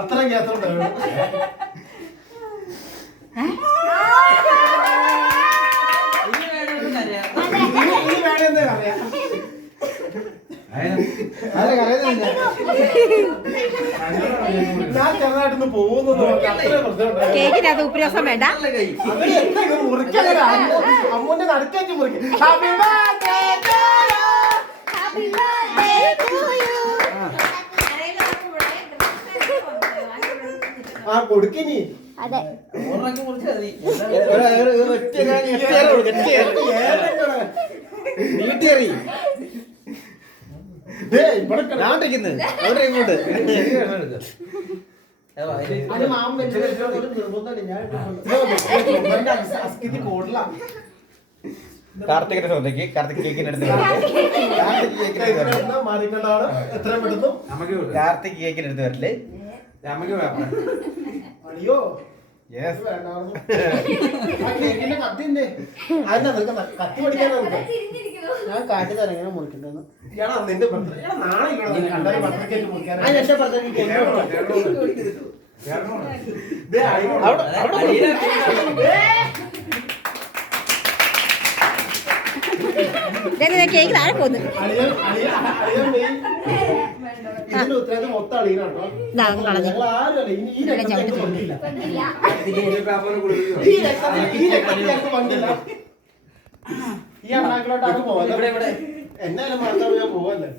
അത്രയും ഗ്യാസ് ഉണ്ടാവും. ഞാൻ ചെറുതായിട്ടൊന്ന് പോകുന്നു. കേക്കിനകത്ത് ഉപ്പുരസം വേണ്ട. അമ്മൂന്റെ നടുക്കേക്ക് മുറിക്കും. ആ കൊടുക്കിനി. അതെ കാർത്തികിന്റെ ശ്രദ്ധയ്ക്ക് കാർത്തിക് കേക്കിന്റെ അടുത്ത് കാർത്തിക് കേക്കിന്റെ അടുത്ത് വരല്ലേ? അയ്യോ കത്തി പഠിക്കാൻ ഞാൻ കാട്ടി തരാം എങ്ങനെ മുറിക്കണ്ടെന്ന്. നിന്റെ കേക്ക് താഴെ പോന്നു. ഇതിന്റെ ഉത്തരവാദിത്തം മൊത്തം അളിയനാട്ടോ. ഞങ്ങൾ ആരും അല്ല ഈ രക്തത്തിലേക്ക് പങ്കില്ല. ഈ അണ്ണാക്കിലോട്ട് അത് പോവാ. എന്നാലും മാത്രമേ ഞാൻ പോവല്ലേ.